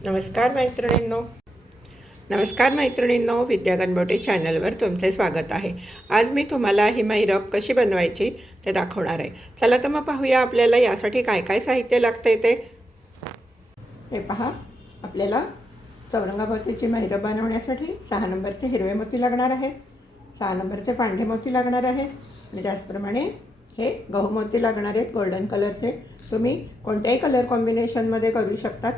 नमस्कार मैत्रिणींनो. विद्या गणबोटे चॅनलवर तुमचे स्वागत आहे. आज मी तुम्हाला ही महिरप कशी बनवायची ते दाखवणार आहे. चला तर मग पाहूया आपल्याला यासाठी काय काय साहित्य लागते ते. हे पहा, आपल्याला चौरंगाभोवतीची महिरप बनवण्यासाठी 6 नंबरचे हिरवे मोती लागणार आहेत, 6 नंबरचे पांढरे मोती लागणार आहेत आणि त्याचप्रमाणे हे गहू मोती लागणार आहेत गोल्डन कलरचे. तुम्ही कोणत्याही कलर कॉम्बिनेशनमध्ये करू शकतात.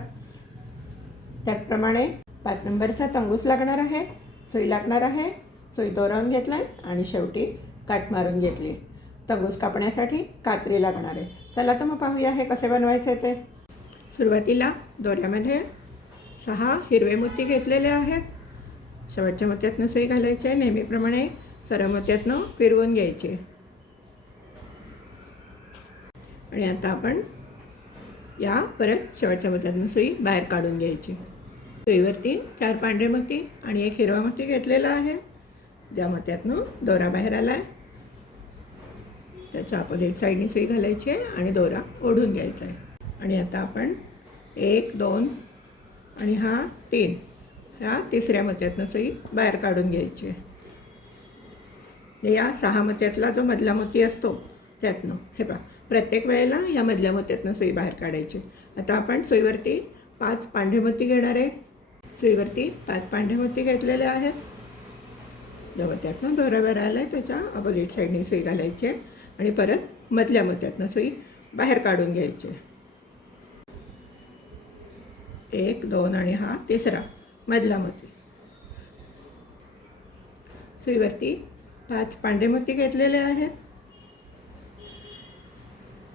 त्याचप्रमाणे 5 नंबरचा तंगूस लागणार आहे, सुई लागणार आहे, सुई दोरावून घेतला आहे आणि शेवटी काट मारून घेतली. तंगूस कापण्यासाठी कात्री लागणार आहे. चला तर मग पाहूया हे कसे बनवायचे ते. सुरुवातीला दोऱ्यामध्ये 6 हिरवे मोती घेतलेले आहेत. शेवटच्या मोत्यातनं सुई घालायची. नेहमीप्रमाणे सर्व मोत्यातनं फिरवून घ्यायचे. आणि आता आपण या परत शेवटच्या मोत्यातनं सुई बाहेर काढून घ्यायची. सुईवरती 4 पांढरे मोती आणि 1 हिरवा मोती घेतलेला आहे. ज्या मोत्यातनं दोरा बाहेर आला आहे त्याच्या अपोजिट साईडने सुई घालायची आहे आणि दोरा ओढून घ्यायचा आहे. आणि आता आपण 1, 2 आणि हा 3 ह्या तिसऱ्या मोत्यातनं सुई बाहेर काढून घ्यायची आहे. या 6 मोत्यातला जो मधला मोती असतो त्यातनं हे पहा, प्रत्येक वेळेला या मधल्या मोत्यातनं सुई बाहेर काढायची. आता आपण सुईवरती 5 पांढरे मोती घेणार आहे. सुईवरती 5 पांढरे मोती घेतलेले आहेत. ज्या मोत्यातनं दोरा बाहेर आला आहे त्याच्या अपोजिट साईडने सुई घालायची आहे आणि परत मधल्या मोत्यातनं सुई बाहेर काढून घ्यायची. 1, 2 आणि हा तिसरा मधला मोती. सुईवरती 5 पांढरे मोती घेतलेले आहेत.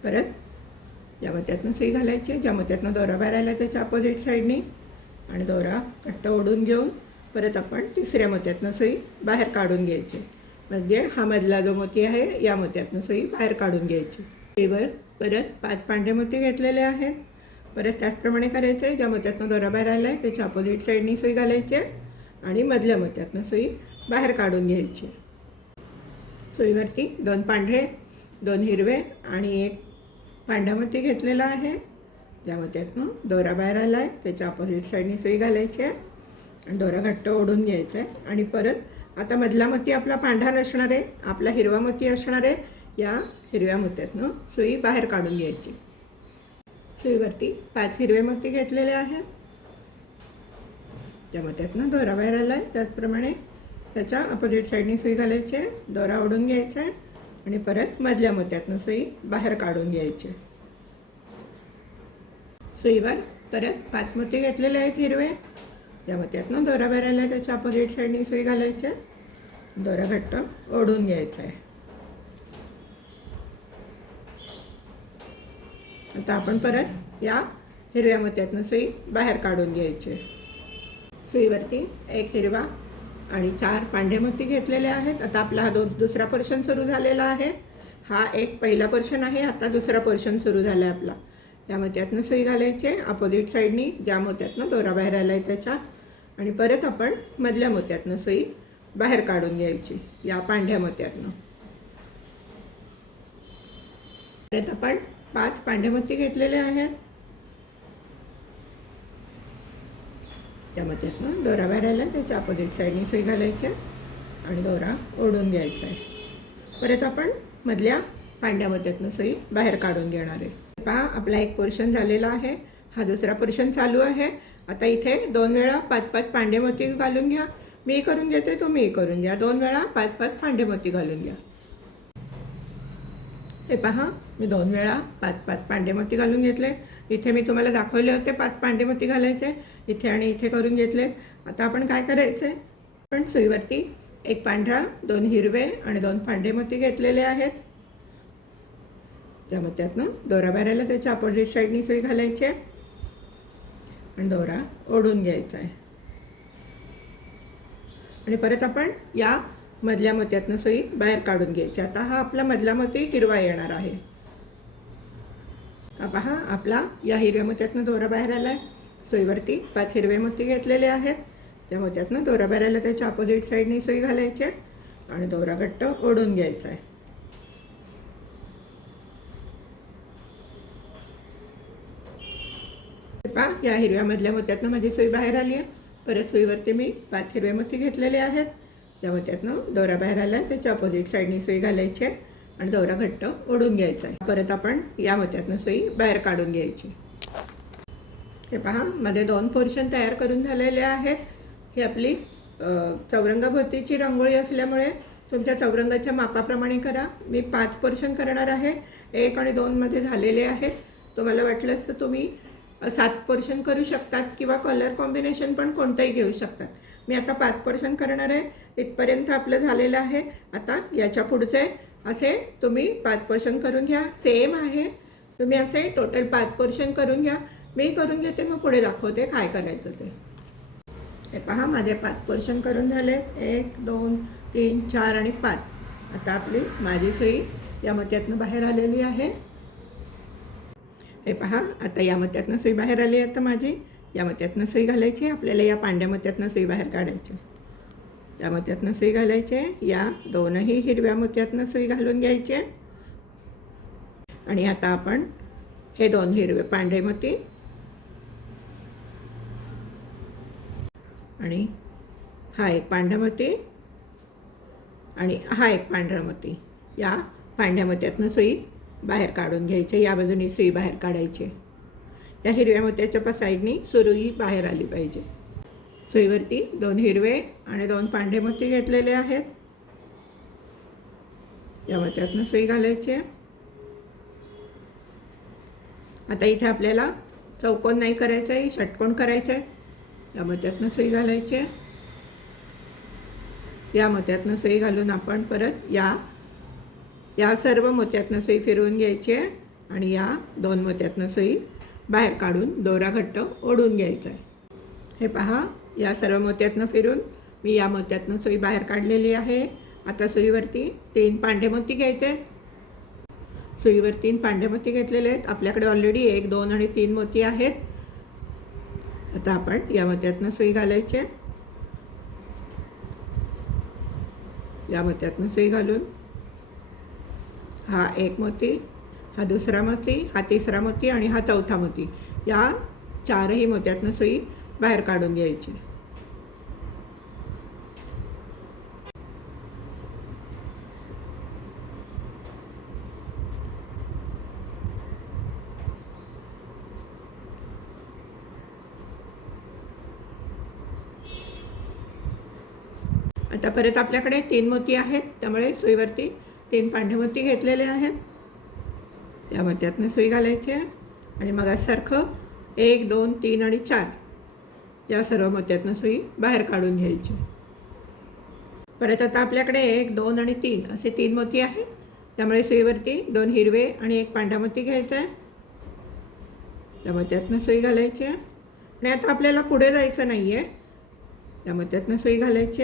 परत या मोत्यातनं सुई घालायची. ज्या मोत्यातनं दोरा बाहेर आला त्याच्या अपोजिट साईडनी आणि दोरा कट्ट ओढून घेऊन परत आपण तिसऱ्या मोत्यातनं सुई बाहेर काढून घ्यायची. म्हणजे हा मधला जो मोती आहे या मोत्यातनं सुई बाहेर काढून घ्यायची. सुईवर परत 5 पांढरे मोती घेतलेले आहेत. परत त्याचप्रमाणे करायचं आहे. ज्या मोत्यातनं दोरा बाहेर आला आहे त्याच्या अपोजिट साईडनी सुई घालायची आणि मधल्या मोत्यातनं सुई बाहेर काढून घ्यायची. सुईवरती 2 पांढरे, 2 हिरवे आणि 1 पांढरा मोती घेतलेला आहे. ज्या मोत्यातनं दोरा बाहेर आला आहे त्याच्या अपोजिट साईडनी सुई घालायची आहे आणि दोरा घट्ट ओढून घ्यायचा आहे. आणि परत आता मधला मोती आपला पांढरा नसणार आहे, आपला हिरवा मोती असणार आहे. या हिरव्या मोत्यातनं सुई बाहेर काढून घ्यायची. सुईवरती 5 हिरवे मोती घेतलेले आहेत. त्या मोत्यातनं दोरा बाहेर आला आहे त्याचप्रमाणे त्याच्या अपोजिट साईडनी सुई घालायची आहे, दोरा ओढून घ्यायचा आहे आणि परत मधल्या मोत्यातनं सुई बाहेर काढून घ्यायची. सुईवर परत 5 मोती घेतलेले आहेत हिरवे. त्या मोत्यातनं दोरा बाहेर आला आहे त्याच्या अपोजिट साईडनी सुई घालायची आहे, दोरा घट्ट ओढून घ्यायचा आहे. आता आपण परत या हिरव्या मोत्यातनं सुई बाहेर काढून घ्यायची. सुईवरती 1 हिरवा आणि 4 पांढरे मोती घेतलेले आहेत. आता आपला हा दुसरा पोर्शन सुरू झालेला आहे. हा एक पहिला पोर्शन आहे. आता दुसरा पोर्शन सुरू झाला आहे आपला. या मोत्यातनं सुई घालायची अपोजिट साईडनी ज्या मोत्यातनं दोरा बाहेर आला आहे त्याच्यात आणि परत आपण मधल्या मोत्यातनं सुई बाहेर काढून घ्यायची या पांढऱ्या मोत्यातनं. परत आपण 5 पांढरे मोती घेतलेले आहेत. त्या मोत्यातनं दोरा बाहेर आला त्याच्या अपोजिट साईडनी सुई घालायची आणि दोरा ओढून घ्यायचा आहे. परत आपण मधल्या पांढऱ्या मोत्यातनं सुई बाहेर काढून घेणार आहे. पहा, आपला एक पोर्शन झालेला आहे. हा दुसरा पोर्शन चालू आहे. आता इथे 2 वेळा 5-5 पांढरे मोती घालून घ्या. मी करून घेते, तुम्ही करून घ्या. 2 वेळा 5-5 पांढरे मोती घालून घ्या. हे पहा, मी 2 वेळा 5-5 पांढरे मोती घालून घेतले. इथे मी तुम्हाला दाखवले होते 5 पांढरे मोती घालायचे, इथे आणि इथे करून घेतले. आता आपण काय करायचं आहे, आपण सुईवरती 1 पांढरा, 2 हिरवे आणि 2 पांढरे मोती घेतलेले आहेत. त्या मोत्यातनं दोरा बाहेर आला त्याच्या अपोजिट साईडनी सुई घालायची आणि दोरा ओढून घ्यायचा आहे. आणि परत आपण या मधल्या मोत्यातनं सुई बाहेर काढून घ्यायची. आता हा आपला मधला मोती हिरवा येणार आहे. हा पहा, आपला या हिरव्या मोत्यातनं दोरा बाहेर आला आहे. सुईवरती 5 हिरवे मोती घेतलेले आहेत. त्या मोत्यातनं दोरा बाहेर आला त्याच्या अपोजिट साईडनी सुई घालायची आणि दोरा घट्ट ओढून घ्यायचा आहे. पहा, या हिरव्यामधल्या मोत्यातनं माझी सुई बाहेर आली आहे. परत सुईवरती मी 5 हिरवे मोती घेतलेले आहेत. त्या मोत्यातनं दोरा बाहेर आला आहे, त्याच्या अपोजिट साईडनी सुई घालायची आहे आणि दोरा घट्ट ओढून घ्यायचा आहे. परत आपण या मोत्यातनं सुई बाहेर काढून घ्यायची. हे पहा, मध्ये 2 पोर्शन तयार करून झालेले आहेत. ही आपली चौरंगाभोवतीची रांगोळी असल्यामुळे तुमच्या चौरंगाच्या मापाप्रमाणे करा. मी 5 पोर्शन करणार आहे. 1 आणि 2 मध्ये झालेले आहेत. तुम्हाला वाटलंच तर तुम्ही 7 पोर्शन करू शकतात किंवा कलर कॉम्बिनेशन पण कोणतंही घेऊ शकतात. मी आता 5 पोर्शन करणार आहे. इथपर्यंत आपलं झालेलं आहे. आता याच्या पुढचे असे तुम्ही 5 पोर्शन करून घ्या. सेम आहे, तुम्ही असे टोटल 5 पोर्शन करून घ्या. मी करून घेते, मग पुढे दाखवते काय करायचं ते. हे पहा, माझे 5 पोर्शन करून झाले. 1 2 3 4 आणि 5. आता आपली माझी सुई या मोत्यातनं बाहेर आलेली आहे. हे पहा, आता या मोत्यातनं सुई बाहेर आली आहे. आता माझी या मोत्यातनं सुई घालायची. आपल्याला या पांढऱ्या मोत्यातनं सुई बाहेर काढायची. या मोत्यातनं सुई घालायची. या दोनही हिरव्या मोत्यातनं सुई घालून घ्यायची. आणि आता आपण हे 2 हिरवे पांढरे मोती आणि हा एक पांढरा मोती आणि हा एक पांढरा मोती, या पांढऱ्या मोत्यातनं सुई बाहेर काढून घ्यायची. या बाजूनी सुई बाहेर काढायची. या हिरव्या मोत्याच्या साईडनी सुई बाहेर आली पाहिजे. सुईवरती 2 हिरवे आणि 2 पांढरे मोती घेतलेले आहेत. या मोत्यातनं सुई घालायची. आता इथे आपल्याला चौकोन नाही करायचं आहे, षटकोन करायचं आहे. या मोत्यातनं सुई घालायची. या मोत्यातनं सुई घालून आपण परत या सर्व मोत्यातनं सुई फिरवून घ्यायची आहे आणि या 2 मोत्यातनं सुई बाहेर काढून दोरा घट्ट ओढून घ्यायचा आहे. हे पहा, या सर्व मोत्यातनं फिरून मी या मोत्यातनं सुई बाहेर काढलेली आहे. आता सुईवरती 3 पांढरे मोती घ्यायचे आहेत. सुईवर 3 पांढरे मोती घेतलेले आहेत. आपल्याकडे ऑलरेडी 1 2 आणि 3 मोती आहेत. आता आपण या मोत्यातनं सुई घालायची. या मोत्यातनं सुई घालून हा 1 मोती, हा दुसरा मोती, हा तिसरा मोती आणि हा चौथा मोती, या 4ही मोत्यातनं सुई बाहेर काढून घ्यायची. आता परत आपल्याकडे 3 मोती आहेत, त्यामुळे सुईवरती 3 पांढरे मोती घेतलेले आहेत. या मोत्यातनं सुई घालायची आणि मगासारखं 1 2 3 आणि 4 या सर्व मोत्यातनं सुई बाहेर काढून घ्यायची. परत आता आपल्याकडे 1 2 आणि 3 असे 3 मोती आहेत, त्यामुळे सुईवरती 2 हिरवे आणि 1 पांढरा मोती घ्यायचा आहे. या मोत्यातनं सुई घालायची आणि आता आपल्याला पुढे जायचं नाही आहे. या मोत्यातनं सुई घालायची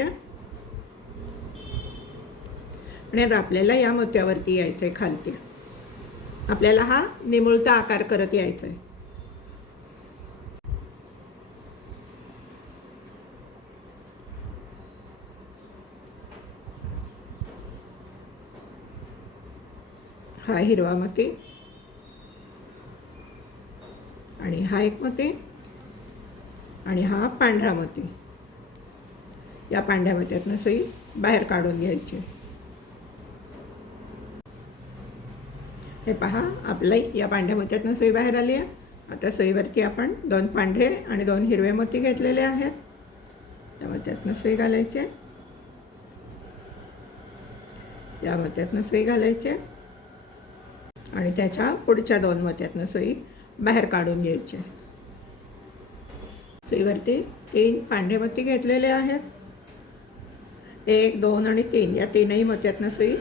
आणि आता आपल्याला या मोत्यावरती यायचं आहे खालती. आपल्याला हा निमुळता आकार करत यायचा आहे. हा हिरवा मोती आणि हा एक मोती आणि हा पांढरा मोती, या पांढऱ्या मोत्यातनं सुई बाहेर काढून घ्यायची. हे पहा, आपलं या पांढऱ्या मोत्यातनं सुई बाहेर आली आहे. आता सुईवरती आपण 2 पांढरे आणि 2 हिरवे मोती घेतलेले आहेत. या मोत्यातनं सुई घालायचे. या मोत्यातनं सुई घालायचे आणि त्याच्या पुढच्या 2 मोत्यातनं सुई बाहेर काढून घ्यायचे. सुईवरती 3 पांढरे मोती घेतलेले आहेत. 1 2 आणि 3 या 3ही मोत्यातनं सुई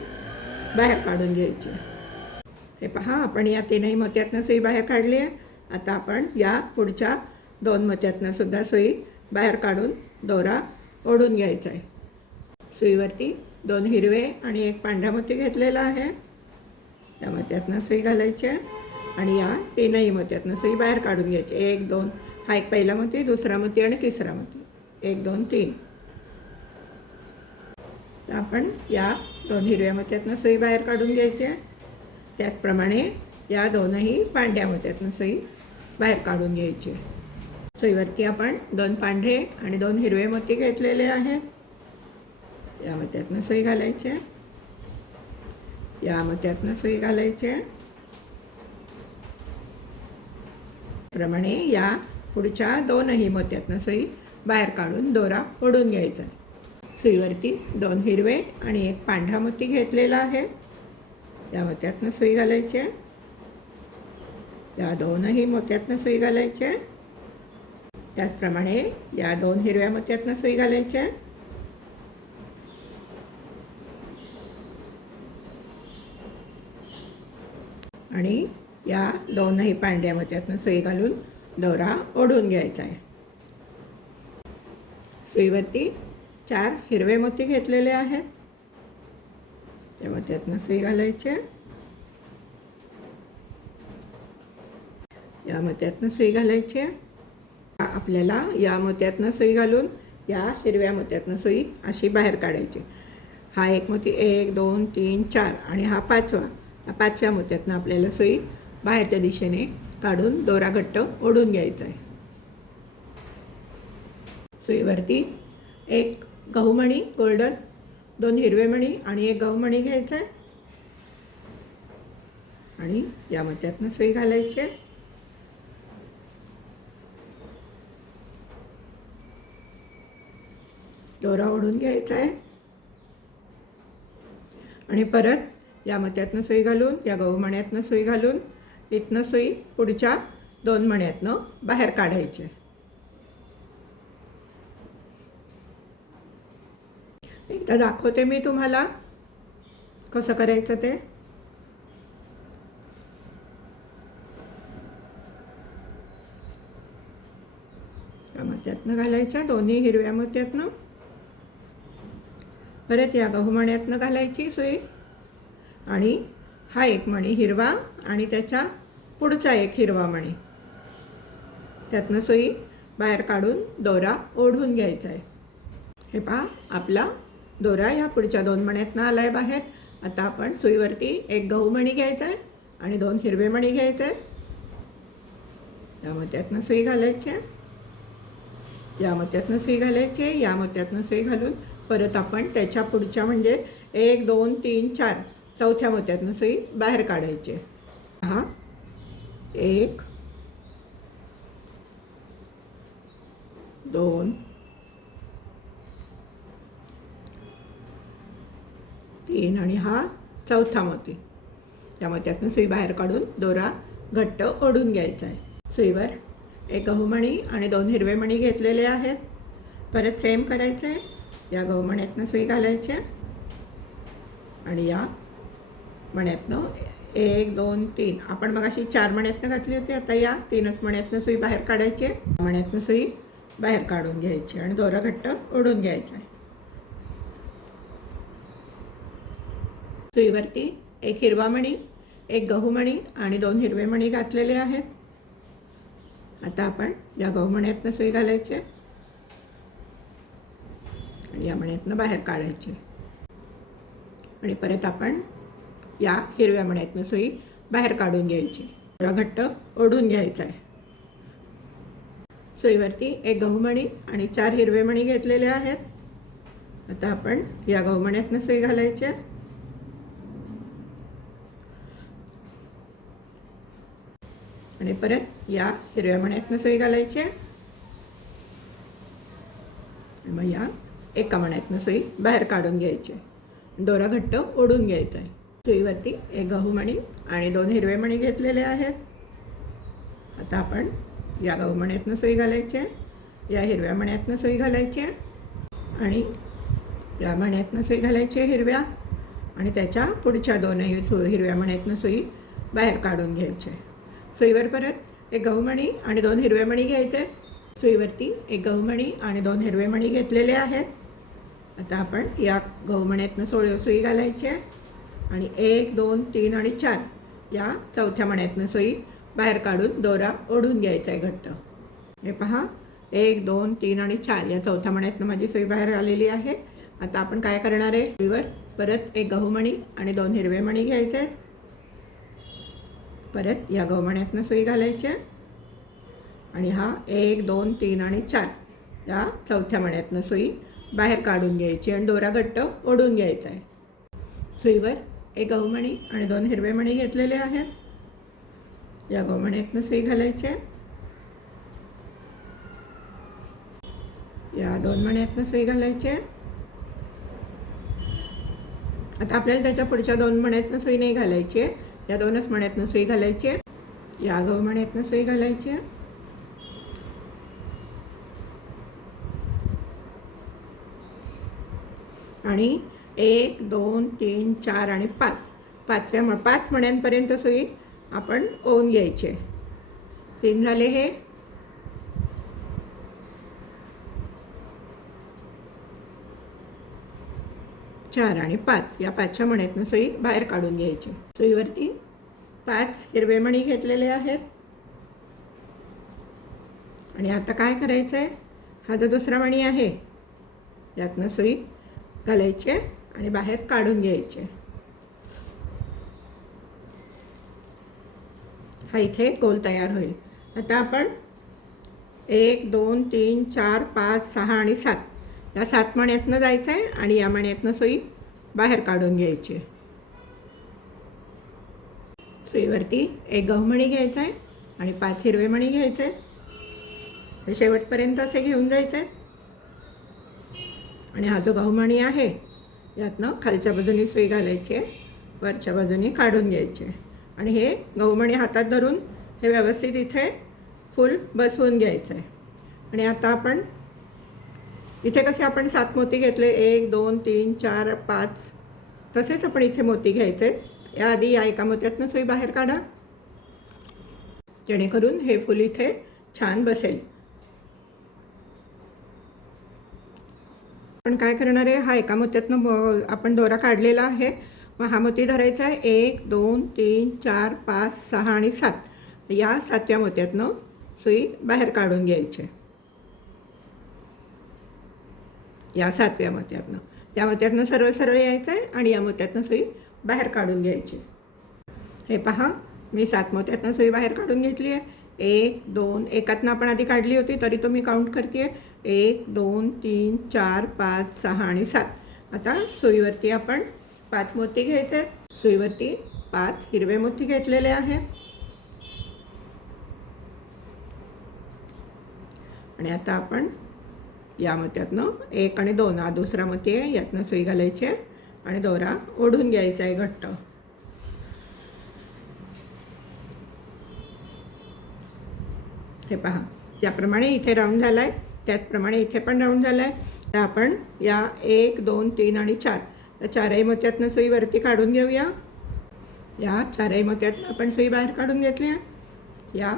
बाहेर काढून घ्यायची. हे पहा, आपण या 3ही मोत्यातनं सुई बाहेर काढली आहे. आता आपण या पुढच्या 2 मोत्यातनं सुद्धा सुई बाहेर काढून दोरा ओढून घ्यायचा आहे. सुईवरती 2 हिरवे आणि 1 पांढरा मोती घेतलेला आहे. या मोत्यातनं सुई घालायची आणि या 3ही मोत्यातनं सुई बाहेर काढून घ्यायची. 1 2, हा एक पहिला मोती, दुसरा मोती आणि तिसरा मोती. 1 2 3. आपण या 2 हिरव्या मोत्यातनं सुई बाहेर काढून घ्यायची. त्याचप्रमाणे या 2ही पांढऱ्या मोत्यातनं सुई बाहेर काढून घ्यायची. सुईवरती आपण 2 पांढरे आणि 2 हिरवे मोती घेतलेले आहेत. या मोत्यातनं सुई घालायची आहे. या मोत्यातनं सुई घालायची आहे. प्रमाणे या पुढच्या 2ही मोत्यातनं सुई बाहेर काढून दोरा ओढून घ्यायचा आहे. सुईवरती 2 हिरवे आणि 1 पांढरा मोती घेतलेला आहे. या मोत्यातनं सुई घालायची आहे. या 2ही मोत्यातनं सुई घालायची आहे. त्याचप्रमाणे या 2 हिरव्या मोत्यातनं सुई घालायची आहे. आणि या 2ही पांढऱ्या मोत्यातनं सुई घालून दोरा ओढून घ्यायचा आहे. सुईवरती 4 हिरवे मोती घेतलेले आहेत. त्या मोत्यातनं सुई घालायची आहे. या मोत्यातनं सुई घालायची आहे. आपल्याला या मोत्यातनं सुई घालून या हिरव्या मोत्यातनं सुई अशी बाहेर काढायची. हा एक मोती 1 2 3 4 आणि हा 5वा. या 5व्या मोत्यातनं आपल्याला सुई बाहेरच्या दिशेने काढून दोरा घट्ट ओढून घ्यायचा आहे. सुईवरती 1 गहूमणी गोल्डन, 2 हिरवे मणी आणि 1 गहूमणी घ्यायचा आहे. आणि या मोत्यातनं सुई घालायची आहे. दोरा ओढून घ्यायचा आहे. आणि परत या मोत्यातनं सुई घालून या गहूमण्यातनं सुई घालून इथनं सुई पुढच्या 2 मण्यातनं बाहेर काढायची. एकदा दाखवते मी तुम्हाला कसं करायचं ते. या मोत्यातनं घालायच्या 2ही हिरव्या मोत्यातनं. परत या गहूमण्यातनं घालायची सुई आणि हा 1 मणी हिरवा आणि त्याच्या पुढचा 1 हिरवा मणी त्यातनं सुई बाहेर काढून दोरा ओढून घ्यायचा आहे. हे पहा, आपला दोरा या पुढच्या 2 मण्यातनं आला आहे बाहेर. आता आपण सुईवरती 1 गहूमणी घ्यायचा आहे आणि 2 हिरवे मणी घ्यायचे आहेत. या मोत्यातनं सुई घालायची आहे. या मोत्यातनं सुई घालायची आहे. या मोत्यातनं सुई घालून परत आपण त्याच्या पुढच्या म्हणजे 1 2 3 4 चौथ्या मोत्यातनं सुई बाहेर काढायची. हा 1 2 3 आणि हा चौथा मोती. या मोत्यातनं सुई बाहेर काढून दोरा घट्ट ओढून घ्यायचा आहे. सुईवर 1 गहूमणी आणि 2 हिरवे मणी घेतलेले आहेत. परत सेम करायचं आहे. या गहूमण्यातनं सुई घालायची आणि या मण्यातनं 1 2 3 आपण मगाशी 4 मण्यातनं घातली होती. आता या 3च मण्यातनं सुई बाहेर काढायची. मण्यातनं सुई बाहेर काढून घ्यायची आणि दोरा घट्ट ओढून घ्यायचा आहे. सुईवरती 1 हिरवा मणी, 1 गहूमणी आणि 2 हिरवे मणी घातलेले आहेत. आता आपण या गहूमण्यातनं सुई घालायची आणि या मण्यातनं बाहेर काढायची. आणि परत आपण या हिरव्या मण्यातनं सुई बाहेर काढून घ्यायची. दोरा घट्ट ओढून घ्यायचा आहे. सुईवरती 1 गहूमणी आणि 4 हिरवे मणी घेतलेले आहेत. आता आपण या गहूमण्यातनं सुई घालायची आणि परत या हिरव्या मण्यातनं सुई घालायची. मग या एका मण्यातनं सुई बाहेर काढून घ्यायची. दोरा घट्ट ओढून घ्यायचा आहे. सुईवरती 1 गहूमणी आणि 2 हिरवे मणी घेतलेले आहेत. आता आपण या गहूमण्यातनं सुई घालायची. या हिरव्या मण्यातनं सुई घालायची आणि या मण्यातनं सुई घालायची हिरव्या आणि त्याच्या पुढच्या 2ही हिरव्या मण्यातनं सुई बाहेर काढून घ्यायची. सुईवर परत 1 गहूमणी आणि 2 हिरवे मणी घ्यायचे. सुईवरती 1 गहूमणी आणि 2 हिरवे मणी घेतलेले आहेत. आता आपण या गहूमण्यातनं सुई घालायची आणि 1 2 3 आणि 4 या चौथ्या मण्यातनं सुई बाहेर काढून दोरा ओढून घ्यायचा आहे घट्ट. हे पहा, 1 2 3 आणि 4 या चौथ्या मण्यातनं माझी सुई बाहेर आलेली आहे. आता आपण काय करणार आहे, सुईवर परत 1 गहूमणी आणि 2 हिरवे मणी घ्यायचे आहेत. परत या गहूमण्यातनं सुई घालायची. आणि हा 1 2 3 आणि 4 या चौथ्या मण्यातनं सुई बाहेर काढून घ्यायची आणि दोरा घट्ट ओढून घ्यायचा आहे. सुईवर एक गहूमणी आणि 2 हिरवे मणी घेतलेले आहेत. या गहूमणीतनं सुई घालायची आहे. या 2 मण्यातनं सुई घालायची आहे. आता आपल्याला त्याच्या पुढच्या 2 मण्यातनं सुई नाही घालायची आहे. या 2च मण्यातनं सुई घालायची आहे. या गहूमणीतनं सुई घालायची आहे. आणि 1 2 3 4 आणि 5 मण्यांपर्यंत सुई आपण ओवून घ्यायचे. 3 झाले हे. 4 आणि 5 या 5च्या मण्यातनं सुई बाहेर काढून घ्यायची. सुईवरती 5 हिरवे मणी घेतलेले आहेत. आणि आता काय करायचं आहे, हा जो दुसरा मणी आहे यातनं सुई घालायची आणि बाहेर काढून घ्यायचे. हा इथे गोल तयार होईल. आता आपण 1 2 3 4 5 6 आणि 7 या 7 मण्यातनं जायचं आहे आणि या मण्यातनं सुई बाहेर काढून घ्यायची. सुईवरती एक गहूमणी घ्यायचा आहे आणि 5 हिरवे मणी घ्यायचे. हे शेवटपर्यंत असे घेऊन जायचे आहेत. आणि हा जो गहूमणी आहे यातनं खालच्या बाजूने सुई घालायची आहे, वरच्या बाजूने काढून घ्यायची आहे. आणि हे गहूमणी हातात धरून हे व्यवस्थित इथे फुल बसवून घ्यायचं आहे. आणि आता आपण इथे कसे आपण 7 मोती घेतले, 1 2 3 4 5, तसेच आपण इथे मोती घ्यायचे. याआधी या एका मोत्यातनं सुई बाहेर काढा, जेणेकरून हे फुल इथे छान बसेल. आपण काय करणार आहे, हा एका मोत्यातनं आपण दोरा काढलेला आहे. मग हा मोती धरायचा आहे. 1 2 3 4 5 6 आणि 7 या 7व्या मोत्यातनं सुई बाहेर काढून घ्यायची. या 7व्या मोत्यातनं या मोत्यातनं सरळ सरळ यायचं आहे आणि या मोत्यातनं सुई बाहेर काढून घ्यायची. हे पहा, मी 7 मोत्यातनं सुई बाहेर काढून घेतली आहे. 1 2 एकातनं आपण आधी काढली होती तरी तो मी काउंट करते आहे. 1 2 3 4 5 6 आणि 7. आता सुईवरती आपण 5 मोती घ्यायचे. सुईवरती 5 हिरवे मोती घेतलेले आहेत. आणि आता आपण या मोत्यातनं 1 आणि 2 हा दुसरा मोती आहे, यातनं सुई घालायची आहे आणि दोरा ओढून घ्यायचा आहे घट्ट. हे पहा, ज्याप्रमाणे इथे राऊंड झाला आहे त्याचप्रमाणे इथे पण राऊंड झाला आहे. तर आपण या 1 2 3 आणि 4 या 4ही मोत्यातनं सुई वरती काढून घेऊया. या 4ही मोत्यातनं आपण सुई बाहेर काढून घेतली आहे. या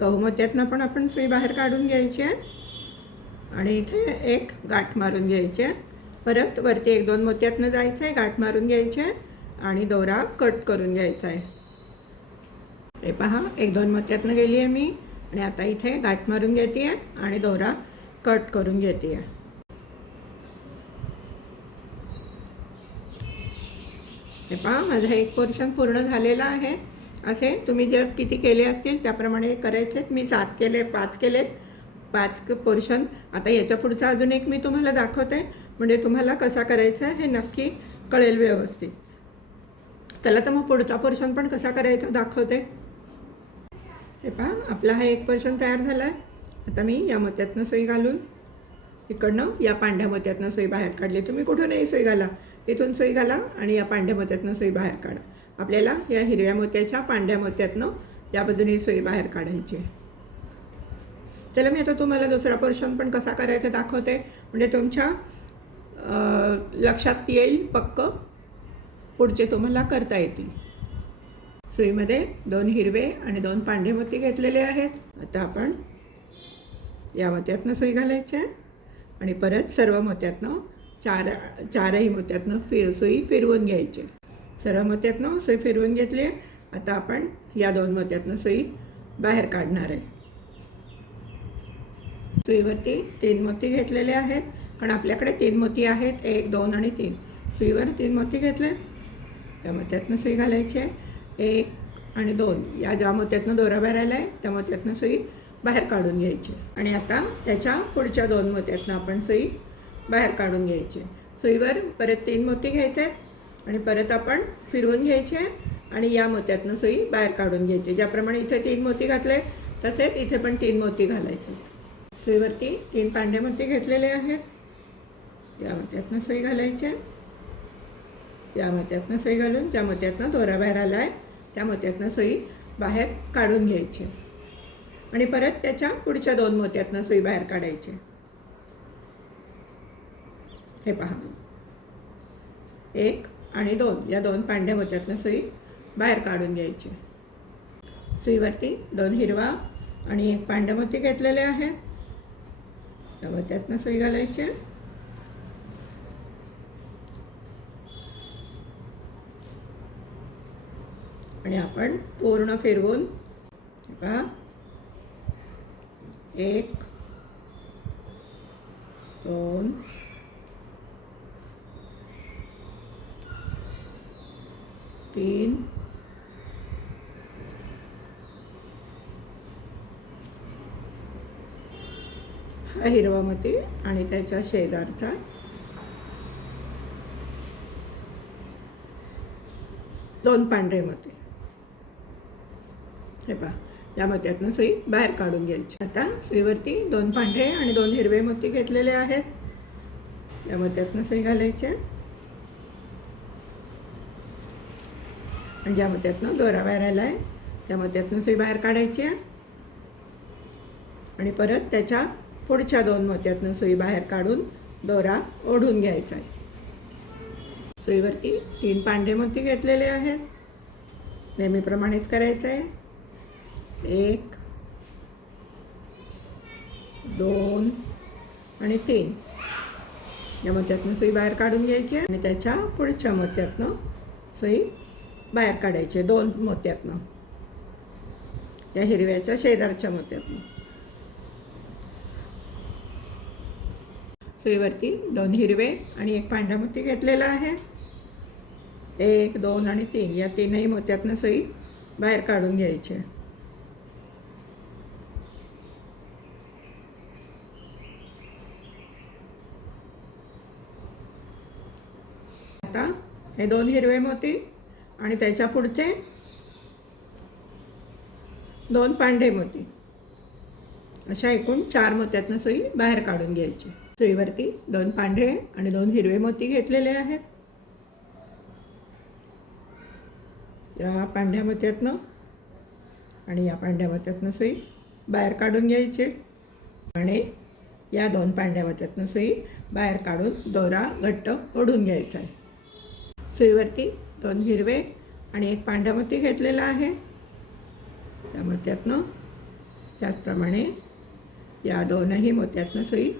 गहू मोत्यातनं पण आपण सुई बाहेर काढून घ्यायची आहे आणि इथे एक गाठ मारून घ्यायची आहे. परत वरती 1 2 मोत्यातनं जायचं आहे, गाठ मारून घ्यायची आहे आणि दोरा कट करून घ्यायचा आहे. हे पहा, 1 2 मोत्यातनं गेली आहे मी आणि आता इथे गाठ मारून घेते आहे आणि दोरा कट करून घेते आहे. हे पहा, माझं एक पोर्शन पूर्ण झालेला आहे. असे तुम्ही जर किती केले असतील त्याप्रमाणे करायचे. मी 7 केले, 5 केलेत, 5 पोर्शन. आता याच्या पुढचा अजून एक मी तुम्हाला दाखवते, म्हणजे तुम्हाला कसा करायचा हे नक्की कळेल व्यवस्थित. चला तर मग पुढचा पोर्शन पण कसा करायचा दाखवते. हे पहा, आपला हा एक पोर्शन तयार झाला आहे. आता मी या मोत्यातनं सुई घालून इकडनं या पांढऱ्या मोत्यातनं सुई बाहेर काढली. तुम्ही कुठूनही सुई घाला, इथून सुई घाला आणि या पांढऱ्या मोत्यातनं सुई बाहेर काढा. आपल्याला या हिरव्या मोत्याच्या पांढऱ्या मोत्यातनं या बाजूने सुई बाहेर काढायची. चला, मी आता तुम्हाला दुसरा पोर्शन पण कसा करायचा दाखवते, म्हणजे तुमच्या लक्षात येईल पक्क, पुढचे तुम्हाला करता येतील. सुईमध्ये 2 हिरवे आणि 2 पांढरे मोती घेतलेले आहेत. आता आपण या मोत्यातनं सुई घालायची आहे आणि परत सर्व मोत्यातनं चारही मोत्यातनं सुई फिरवून घ्यायची. सर्व मोत्यातनं सुई फिरवून घेतली आहे. आता आपण या 2 मोत्यातनं सुई बाहेर काढणार आहे. सुईवरती 3 मोती घेतलेले आहेत, कारण आपल्याकडे 3 मोती आहेत, 1 2 आणि 3. सुईवर 3 मोती घेतले. या मोत्यातनं सुई घालायची आहे. 1 आणि 2 या ज्या मोत्यातनं दोरा बाहेर आला आहे त्या मोत्यातनं सुई बाहेर काढून घ्यायची आणि आता त्याच्या पुढच्या 2 मोत्यातनं आपण सुई बाहेर काढून घ्यायची. सुईवर परत 3 मोती घ्यायचे आहेत आणि परत आपण फिरवून घ्यायचे आणि या मोत्यातनं सुई बाहेर काढून घ्यायची. ज्याप्रमाणे इथे 3 मोती घातले तसेच इथे पण 3 मोती घालायचे. सुईवरती 3 पांढरे मोती घेतलेले आहेत. या मोत्यातनं सुई घालायचे. या मोत्यातनं सुई घालून ज्या मोत्यातनं दोरा बाहेर आला आहे त्या मोत्यातनं सुई बाहेर काढून घ्यायची आणि परत त्याच्या पुढच्या 2 मोत्यातनं सुई बाहेर काढायची. हे पहा, 1 आणि 2 या 2 पांढऱ्या मोत्यातनं सुई बाहेर काढून घ्यायची. सुईवरती 2 हिरवा आणि 1 पांढरे मोती घेतलेले आहेत. त्या मोत्यातनं सुई घालायची आणि आपण पूर्ण फिरवून पहा 1 2 3 हा हिरवा मोती आणि त्याच्या शेजारचा 2 पांढरे मोती. हे पहा, या मोत्यातनं सुई बाहेर काढून घ्यायची. आता सुईवरती 2 पांढरे आणि 2 हिरवे मोती घेतलेले आहेत. या मोत्यातनं सुई घालायची आणि ज्या मोत्यातनं दोरा बाहेर आला आहे त्या मोत्यातनं सुई बाहेर काढायची आणि परत त्याच्या पुढच्या 2 मोत्यातनं सुई बाहेर काढून दोरा ओढून घ्यायचा आहे. सुईवरती 3 पांढरे मोती घेतलेले आहेत. नेहमीप्रमाणेच करायचं आहे. 1 2 आणि 3 या मोत्यातनं सुई बाहेर काढून घ्यायची आणि त्याच्या पुढच्या मोत्यातनं सुई बाहेर काढायची 2 मोत्यातनं, या हिरव्याच्या शेजारच्या मोत्यातनं. सुईवरती 2 हिरवे आणि 1 पांढरा मोती घेतलेला आहे. 1 2 आणि 3 या 3ही मोत्यातनं सुई बाहेर काढून घ्यायची. आता हे 2 हिरवे मोती आणि त्याच्या पुढचे 2 पांढरे मोती अशा एकूण 4 मोत्यातनं सुई बाहेर काढून घ्यायची. सुईवरती 2 पांढरे आणि 2 हिरवे मोती घेतलेले आहेत. या पांढऱ्या मोत्यातनं आणि या पांढऱ्या मोत्यातनं सुई बाहेर काढून घ्यायची आणि या 2 पांढऱ्या मोत्यातनं सुई बाहेर काढून दोरा घट्ट ओढून घ्यायचा आहे. सुईवरती 2 हिरवे आणि 1 पांढरा मोती घेतलेला आहे. त्या मोत्यातनं त्याचप्रमाणे या 2ही मोत्यातनं सुई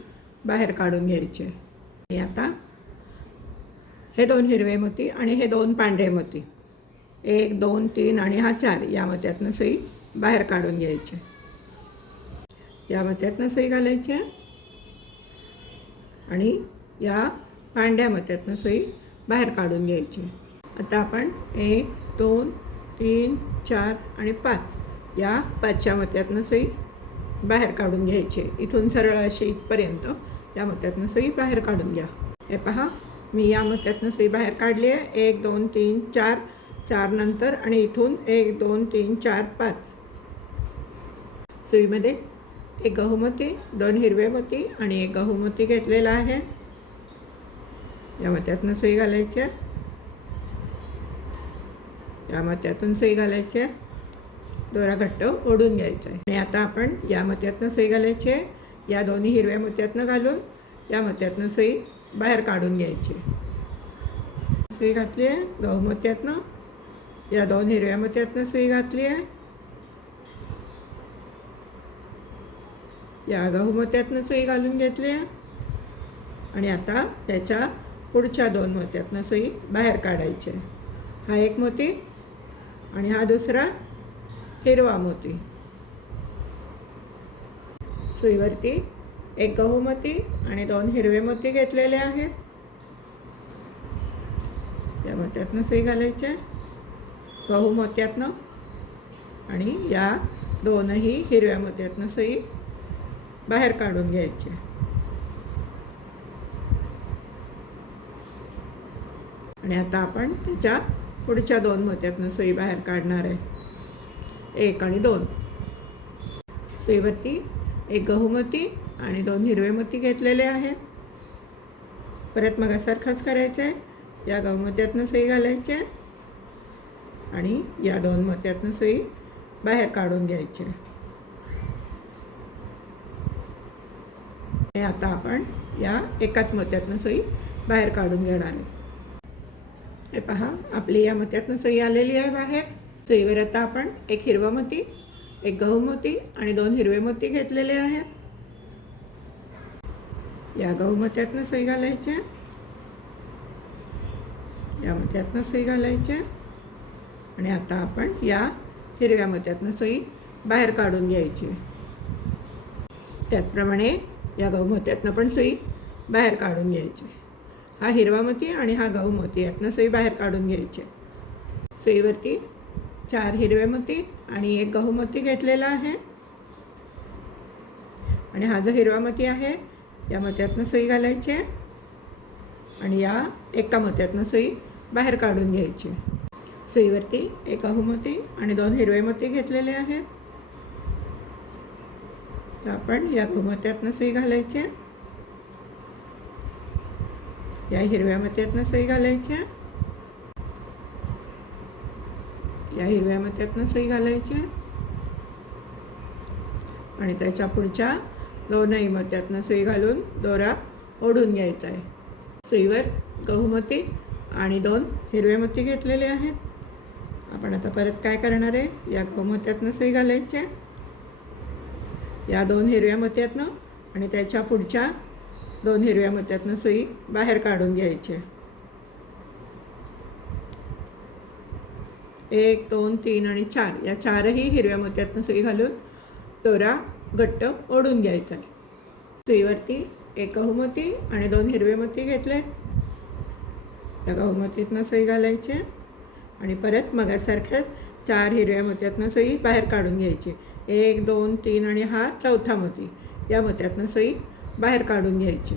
बाहेर काढून घ्यायचे. आणि आता हे 2 हिरवे मोती आणि हे 2 पांढरे मोती 1 2 3 आणि हा 4 या मोत्यातनं सुई बाहेर काढून घ्यायचे. या मोत्यातनं सुई घालायची आणि या पांढऱ्या मोत्यातनं सुई बाहेर काढून घ्यायची. आता आपण 1 2 3 4 आणि 5 या 5च्या मोत्यातनं सुई बाहेर काढून घ्यायची. इथून सरळ अशी इथपर्यंत या मोत्यातनं सुई बाहेर काढून घ्या. हे पहा, मी या मोत्यातनं सुई बाहेर काढली आहे. 1 2 3 4 4 नंतर आणि इथून 1 2 3 4 5. सुईमध्ये 1 गहू मोती 2 हिरवे मोती आणि 1 गहू मोती घेतलेला आहे. या मोत्यातनं सुई घालायची. या मोत्यातून सुई घालायची. दोरा घट्ट ओढून घ्यायचा आहे. आणि आता आपण या मोत्यातनं सुई घालायची. या 2 हिरव्या मोत्यातनं घालून या मोत्यातनं सुई बाहेर काढून घ्यायची. सुई घातली आहे गहू मोत्यातनं. या 2 हिरव्या मोत्यातनं सुई घातली आहे. या गहू मोत्यातनं सुई घालून घेतली आहे आणि आता त्याच्या पुढच्या 2 मोत्यातनं सुई बाहेर काढायची. हा 1 मोती आणि हा दुसरा हिरवा मोती. सुईवरती 1 गहू मोती आणि 2 हिरवे मोती घेतलेले आहेत. या मोत्यातनं सुई घालायचे. गहू मोत्यातनं आणि या दोनही हिरव्या मोत्यातनं सुई बाहेर काढून घ्यायची. आणि आता आपण त्याच्या पुढच्या 2 मोत्यातनं सुई बाहेर काढणार आहे. 1 आणि 2. सुईवरती 1 गहू मोती आणि 2 हिरवे मोती घेतलेले आहेत. परत मगासारखंच करायचं आहे. या गहू मोत्यातनं सुई घालायची आहे आणि या 2 मोत्यातनं सुई बाहेर काढून घ्यायची. आता आपण या एकाच मोत्यातनं सुई बाहेर काढून घेणार आहे. हे पहा, आपली या मोत्यातनं सुई आलेली आहे बाहेर. सुईवर आता आपण 1 हिरवा मोती, 1 गहू मोती आणि 2 हिरवे मोती घेतलेले आहेत. या गहू मोत्यातनं सुई घालायच्या, या मोत्यातनं सुई घालायच्या आणि आता आपण या हिरव्या मोत्यातनं सुई बाहेर काढून घ्यायची. त्याचप्रमाणे या गहू मोत्यातनं पण सुई बाहेर काढून घ्यायची. हा हिरवा मोती आणि हा गहू मोती यातनं सुई बाहेर काढून घ्यायची. सुईवरती 4 हिरवे मोती आणि 1 गहू मोती घेतलेला आहे. आणि हा जो हिरवा मोती आहे या मोत्यातनं सुई घालायची आणि या एका मोत्यातनं सुई बाहेर काढून घ्यायची. सुईवरती 1 गहू मोती आणि 2 हिरवे मोती घेतलेले आहेत. तर आपण या गहू मोत्यातनं सुई घालायची, या हिरव्या मोत्यातनं सुई घालायची, या हिरव्या मोत्यातनं सुई घालायची आणि त्याच्या पुढच्या 2 मोत्यातनं सुई घालून दोरा ओढून घ्यायचा आहे. सुईवर गहू मोती आणि 2 हिरवे मोती घेतलेले आहेत. आपण आता परत काय करणार आहे, या गहू मोत्यातनं सुई घालायची, या 2 हिरव्या मोत्यातनं आणि त्याच्या पुढच्या 2 हिरव्या मोत्यातनं सुई बाहेर काढून घ्यायची. 1, 2, 3 आणि 4 या 4ही हिरव्या मोत्यातनं सुई घालून दोरा घट्ट ओढून घ्यायचा आहे. सुईवरती 1 गहू मोती आणि 2 हिरवे मोती घेतले. या गहू मोतीतनं सुई घालायची आणि परत मगासारख्याच 4 हिरव्या मोत्यातनं सुई बाहेर काढून घ्यायची. 1, 2, 3 आणि हा 4था मोती या मोत्यातनं सुई बाहेर काढून घ्यायची.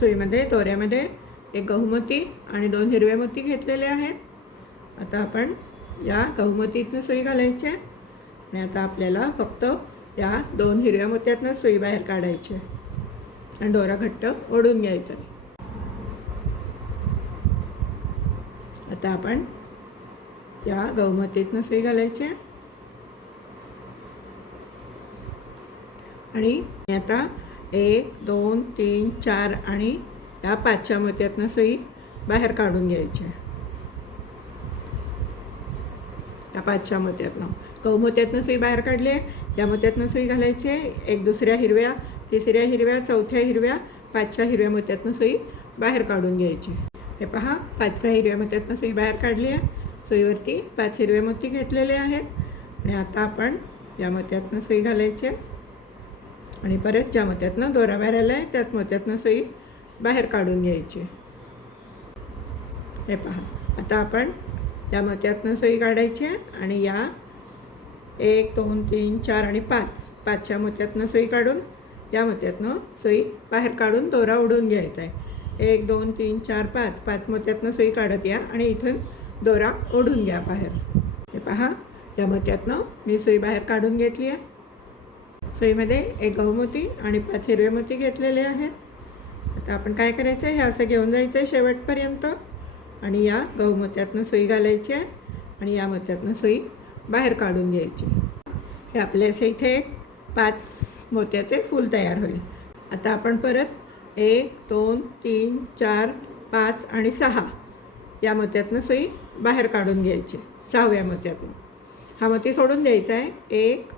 सुईमध्ये दोऱ्यामध्ये 1 गहू मोती आणि 2 हिरवे मोती घेतलेले आहेत. आता आपण या गहू मोतीतनं सुई घालायची आणि आता आपल्याला फक्त या 2 हिरव्या मोत्यातनं सुई बाहेर काढायची आणि दोरा घट्ट ओढून घ्यायचा आहे. आता आपण या गहू मोतीतनं सुई घालायची आणि आता 1, 2, 3, 4 आणि या 5व्या मोत्यातनं सुई बाहेर काढून घ्यायची. या 5व्या मोत्यातनं गहू मोत्यातनं सुई बाहेर काढली आहे. या मोत्यातनं सुई घालायची, 1 दुसऱ्या हिरव्या, 3ऱ्या हिरव्या, 4थ्या हिरव्या, 5व्या हिरव्या मोत्यातनं सुई बाहेर काढून घ्यायची. हे पहा, 5व्या हिरव्या मोत्यातनं सुई बाहेर काढली आहे. सुईवरती 5 हिरवे मोती घेतलेले आहेत आणि आता आपण या मोत्यातनं सुई घालायची आणि परत ज्या मोत्यातनं दोरा बाहेर आला आहे त्याच मोत्यातनं सुई बाहेर काढून घ्यायची. हे पहा, आता आपण या मोत्यातनं सुई काढायची आणि या 1, 2, 3, 4 आणि 5व्या मोत्यातनं सुई काढून या मोत्यातनं सुई बाहेर काढून दोरा ओढून घ्यायचा आहे. 1, 2, 3, 4, 5 मोत्यातनं सुई काढत या आणि इथून दोरा ओढून घ्या बाहेर. हे पहा, या मोत्यातनं मी सुई बाहेर काढून घेतली आहे. सुईमध्ये 1 गहू मोती आणि 5 हिरवे मोती घेतलेले आहेत. आता आपण काय करायचं आहे, हे असं घेऊन जायचं आहे शेवटपर्यंत आणि या गहू मोत्यातनं सुई घालायची आहे आणि या मोत्यातनं सुई बाहेर काढून घ्यायची. हे आपले असे इथे 5 मोत्याचे फूल तयार होईल. आता आपण परत 1, 2, 3, 4, 5 आणि 6 या मोत्यातनं सुई बाहेर काढून घ्यायची. 6व्या मोत्यातनं हा मोती सोडून द्यायचा आहे. 1,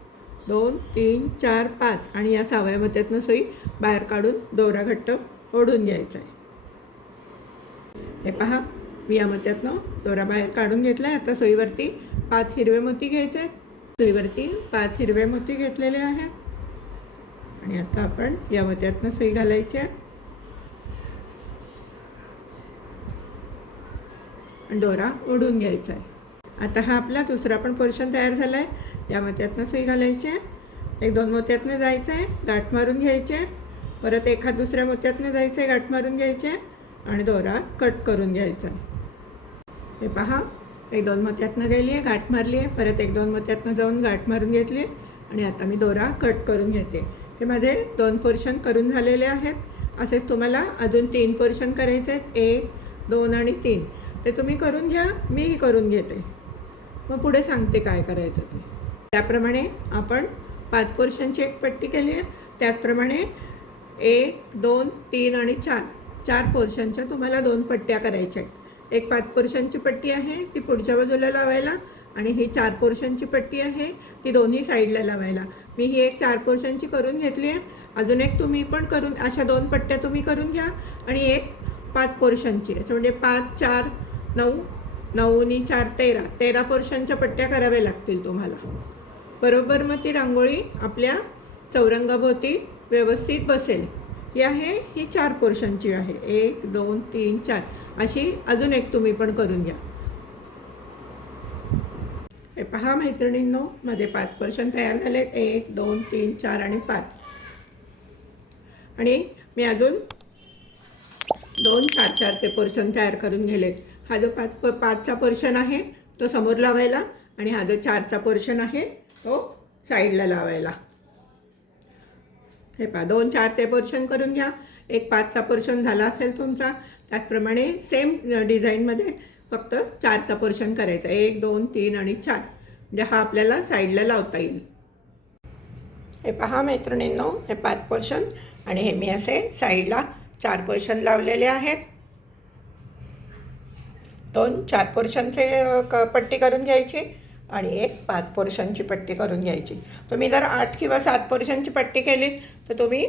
2, 3, 4, 5 आणि या 6व्या मोत्यातनं सुई बाहेर काढून दोरा घट्ट ओढून घ्यायचा आहे. हे पहा, मी या मोत्यातनं दोरा बाहेर काढून घेतला आहे. आता सुईवरती 5 हिरवे मोती घ्यायचे आहेत. सुईवरती 5 हिरवे मोती घेतलेले आहेत आणि आता आपण या मोत्यातनं सुई घालायची आहे आणि दोरा ओढून घ्यायचा आहे. आता हा आपला दुसरा पण पोर्शन तयार झाला आहे. या मोत्यातनं सुई घालायची आहे, 1-2 मोत्यातनं जायचं आहे, गाठ मारून घ्यायचे, परत एखाद दुसऱ्या मोत्यातनं जायचं आहे, गाठ मारून घ्यायचे आणि दोरा कट करून घ्यायचा आहे. हे पहा, 1-2 मोत्यातनं गेली आहे, गाठ मारली आहे, परत 1-2 मोत्यातनं जाऊन गाठ मारून घेतली आणि आता मी दोरा कट करून घेते. हे माझे 2 पोर्शन करून झालेले आहेत. असेच तुम्हाला अजून 3 पोर्शन करायचे आहेत, 1, 2 आणि 3. ते तुम्ही करून घ्या, मीही करून घेते, मग पुढे सांगते काय करायचं ते. त्याप्रमाणे आपण 5 पोर्शनची एक पट्टी केली आहे. त्याचप्रमाणे 1, 2, 3 आणि 4 पोर्शनच्या तुम्हाला 2 पट्ट्या करायच्या आहेत. एक 5 पोर्शनची पट्टी आहे ती पुढच्या बाजूला लावायला आणि ही 4 पोर्शनची पट्टी आहे ती दोन्ही साईडला लावायला. मी ही एक 4 पोर्शनची करून घेतली आहे. अजून एक तुम्ही पण करून अशा 2 पट्ट्या तुम्ही करून घ्या आणि एक 5 पोर्शनची, असं म्हणजे 5, 4, 9, 9 आणि 4, 13 पोर्शनच्या पट्ट्या कराव्या लागतील तुम्हाला. बरोबर मग ती रांगोळी आपल्या चौरंगाभोवती व्यवस्थित बसेल. ही आहे, ही 4 पोर्शनची आहे. 1, 2, 3, 4 अशी अजून एक तुम्ही पण करून घ्या. हे पहा मैत्रिणींनो, माझे 5 पोर्शन तयार झालेत. 1, 2, 3, 4 आणि 5. आणि मी अजून 2 4-4चे पोर्शन तयार करून गेलेत. हा जो 5चा पोर्शन आहे तो समोर लावायला आणि हा जो 4चा पोर्शन आहे तो साईडला लावायला. हे पहा, 2 4चे पोर्शन करून घ्या. एक 5चा पोर्शन झाला असेल तुमचा, त्याचप्रमाणे सेम डिझाईनमध्ये फक्त 4चा पोर्शन करायचा. 1, 2, 3 आणि 4, म्हणजे हा आपल्याला साईडला लावता येईल. हे पहा मैत्रिणींनो, हे 5 पोर्शन आणि हे मी असे साईडला 4 पोर्शन लावलेले आहेत. 2 4 पोर्शनचे पट्टी करून घ्यायची आणि एक 5 पोर्शनची पट्टी करून घ्यायची. तुम्ही जर 8 किंवा 7 पोर्शनची पट्टी केलीत तर तुम्ही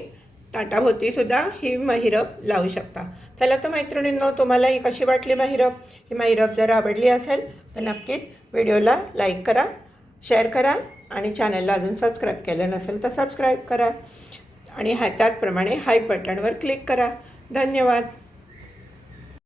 ताटाभोवतीसुद्धा ही महिरप लावू शकता. चला तर मैत्रिणींनो, तुम्हाला ही कशी वाटली महिरप? ही महिरप जर आवडली असेल तर नक्कीच व्हिडिओला लाईक करा, शेअर करा आणि चॅनलला अजून सबस्क्राईब केलं नसेल तर सबस्क्राईब करा आणि त्याचप्रमाणे हाय बटनवर क्लिक करा. धन्यवाद.